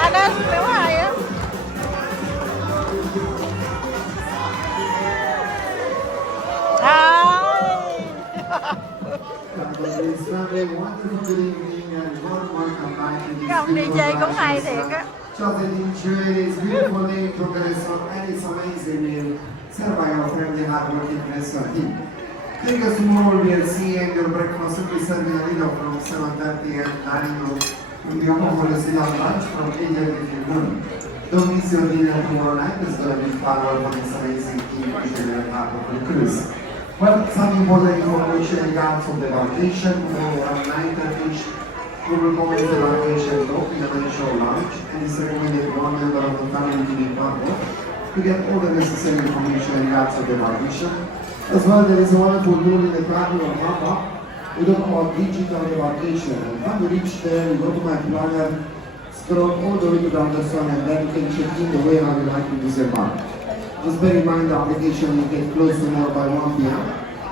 À đây, nếu hài á. Cái ông DJ cũng hay thiệt á. Take us tomorrow we are seeing your breakfast will be serving a little from 7:30 and dining room. We'll be open for the sit-down lunch from 8:30 till noon. Don't miss your dinner tomorrow night. It's going to be power for this amazing team and part of the cruise. Well, some important information regards of the vacation for around 9:30. We will go into the vacation talk in the main lounge and it's recommended one member of the family to be part of to get all the necessary information regards of the vacation. As well, there is a wonderful tool in the travel on Mappa. We talk about digital vacation. And when you reach there, you go to my planner, scroll all the way to the underscore, and then you can check in the way how you like to disembark. Just bear in mind the application will get closed tomorrow by 1 p.m.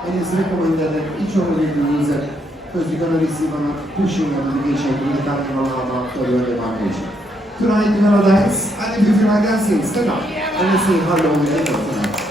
And it's recommended that each one of you can use it because you're going to receive a pushing notification to the terminal after your vacation. Tonight, you're going to dance, and if you feel like dancing, stand up and let's say hello with anyone tonight.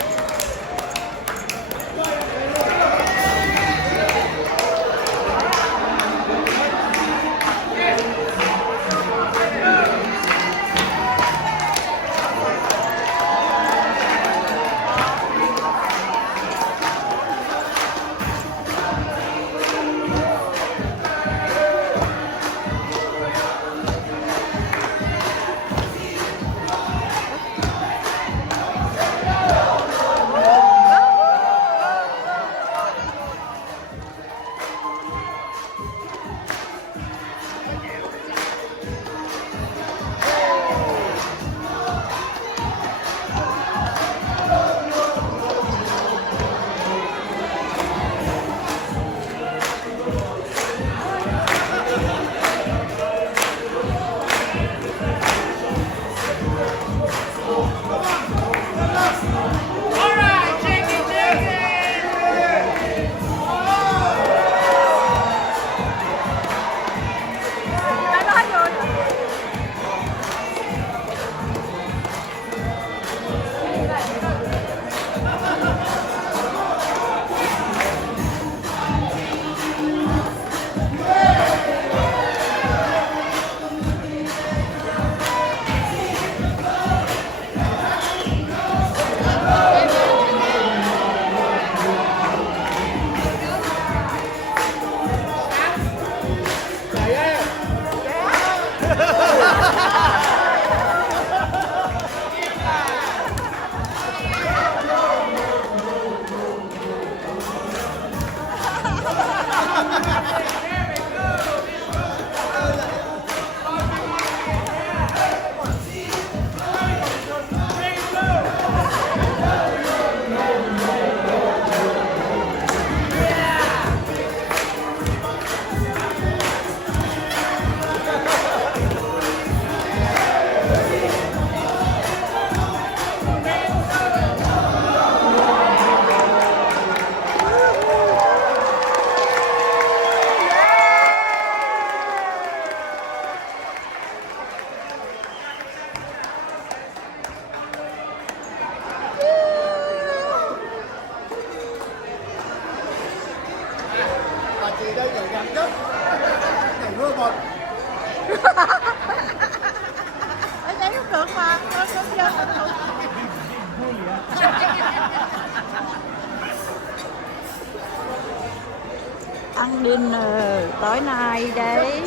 ăn dinner tối nay đấy.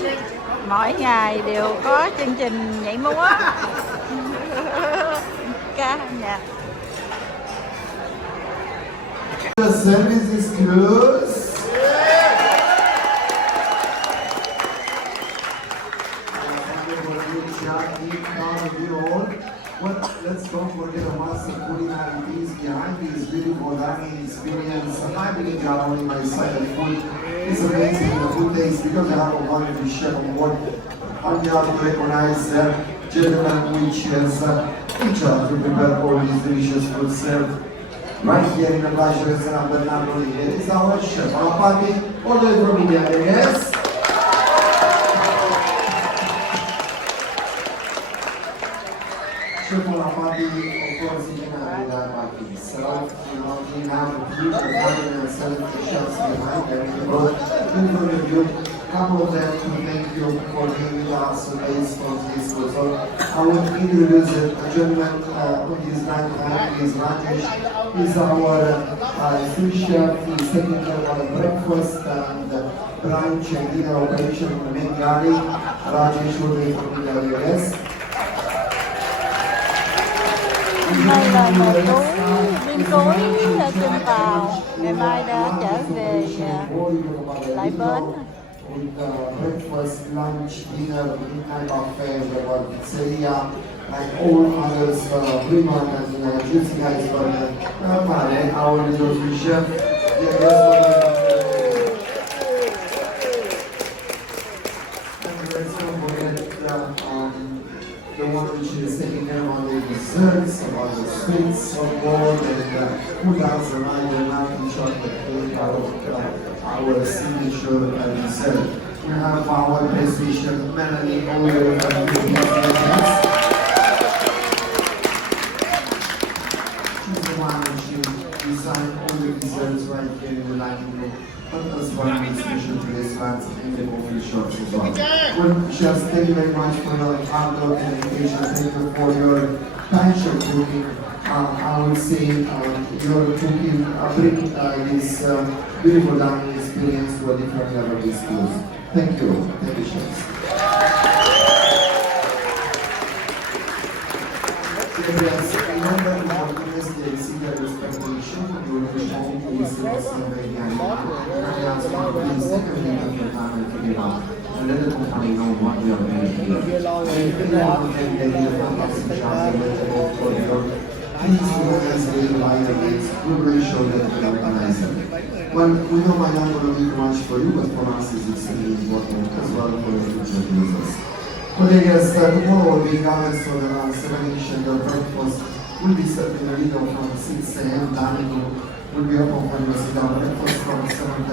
Mỗi ngày đều có chương trình nhảy múa, ca nhạc. The service is closed. Well, let's don't forget the massive culinarities behind this beautiful dining experience. And I believe you are only my side of food. It's amazing, the food taste, because I have a wonderful chef on board. I'm glad to recognize the gentleman which has in charge to prepare all these delicious food served right here in the Blasio Restaurant Bernardo. It is our chef, our party, all the way from India, yes? Chef Malapati, of course, he can have that party himself. You know, he have a team of 170 chefs behind them. He brought in front of you, couple of them to thank you for being with us based on this proposal. I would introduce a gentleman who is right now, he is Rajesh. He is our sous chef. He is taking care of the breakfast and brunch and dinner operation on the main galley. Rajesh will be from the US. Đây là một túi viên túi trên tàu, ngày mai đã trở về lại bến. With breakfast, lunch, dinner, midnight buffet, the pizzeria, like all others, Prima and Juicy guys, but Mare, our little chef, the one which is taking care of the desserts, about the sweets on board, and who does the right and not chocolate cake out of our signature dessert. We have our pastry chef Melanie all the way from the Philippines. She's the one who designed all the desserts right here in the dining room. But as well as special restaurants and the coffee shops as well. Well, Chefs, thank you very much for your hard work and dedication. Thank you for your passion cooking. I would say your cooking bring this beautiful dining experience to a different level of schools. Thank you. Thank you, chefs. Yes, remember the Wednesday, see the expectation, you will be home to listen to somebody again. And ask for please take a minute of your time and figure out and let the company know what we are doing here. And if you want to get a fantastic chance to let them know for you, please recognize the little lighter names. We'll really show that we recognize them. Well, we know my not going to be too much for you, but for us it's extremely important as well for the future users. Colleagues, tomorrow we gather for the 7 edition of breakfast will be served in the window from 6 a.m. Dining room will be open for you to sit down breakfast from 6:30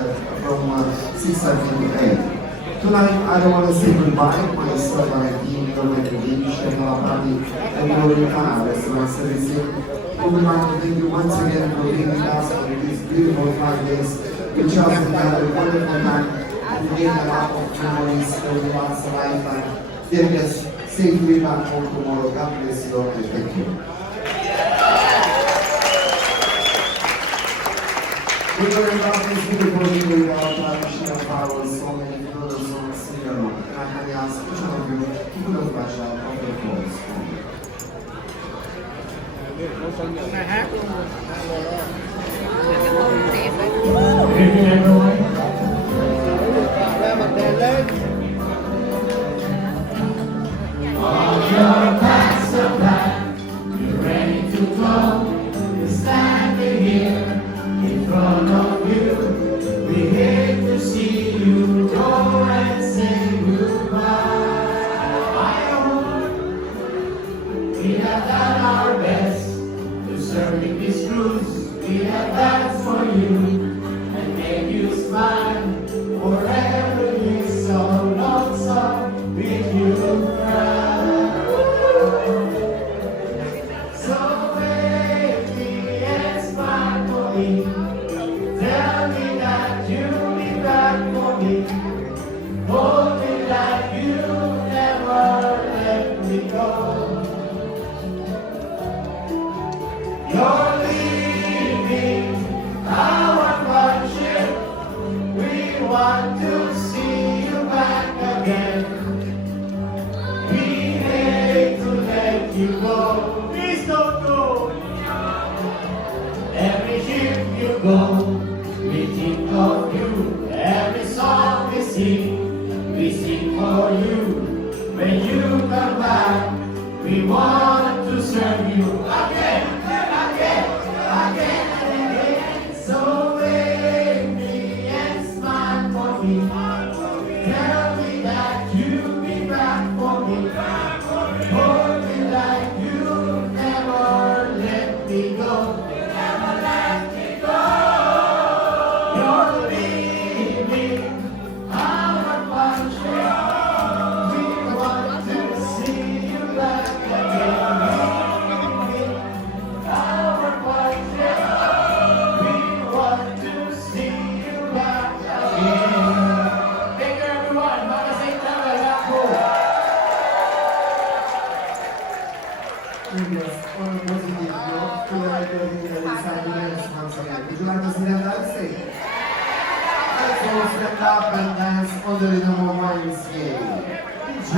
to 8. Tonight, I don't want to say goodbye. Myself and my team, Government Chef Malapati, and Gloriana Restaurant Servicing. We would like to thank you once again for being with us on these beautiful 5 days. We just had a wonderful time and made a lot of memories over once a lifetime. Dear guests, safely back home tomorrow. God bless you and thank you. We're going about this beautiful video with our traditional powers, so many people, so much sing along. And I can ask each one of you to put a flashlight on the floors. Good evening, everyone. All your packs are packed, you're ready to go. We're standing here in front of you. We hate to see you go and say goodbye. We have done our best to serve you this cruise. We have danced for you and made you smile. Forever you so lonesome with you cry. So wave me and smile for me. Tell me that you'll be back for me. Hold me like you never let me go. You're leaving our friendship. We want please don't go. Every ship you go, we think of you. Every song we sing for you. When you come back, we want to serve you again, again, again, and again. So wave me and smile for me. Tell me that you'll be back for me. Hold me like you never let me go. Never let me go. You're leaving our country. We want to see you back again. Our country. We want to see you back again. Thank you everyone. Makasing talaga po. Yes, on a positive note, tonight we're going to dance once again. Would you like to see them dancing? Let's all stand up and dance on the rhythm of Mind's Game. DJ.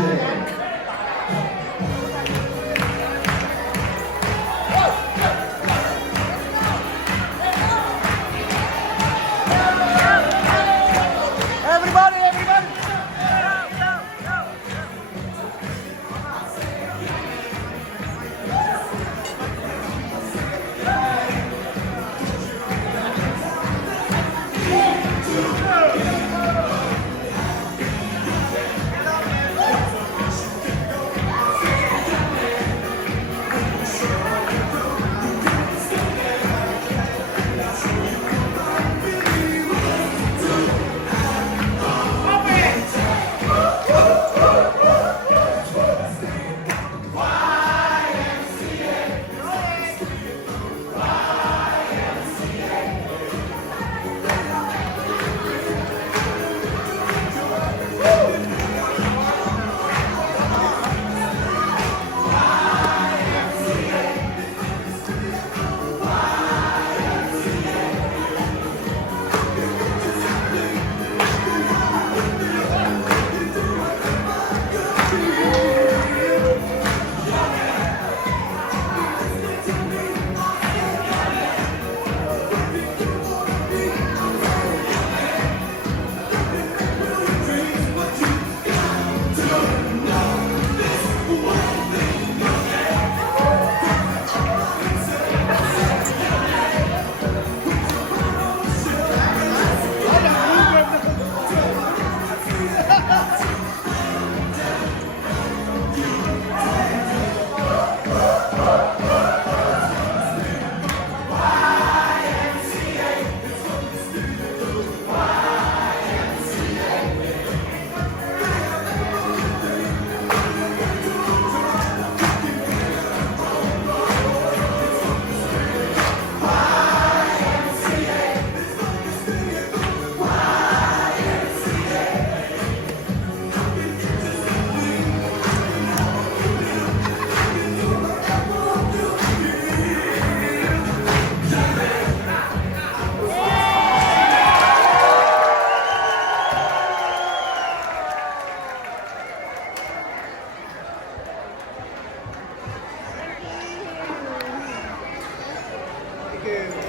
Thank you.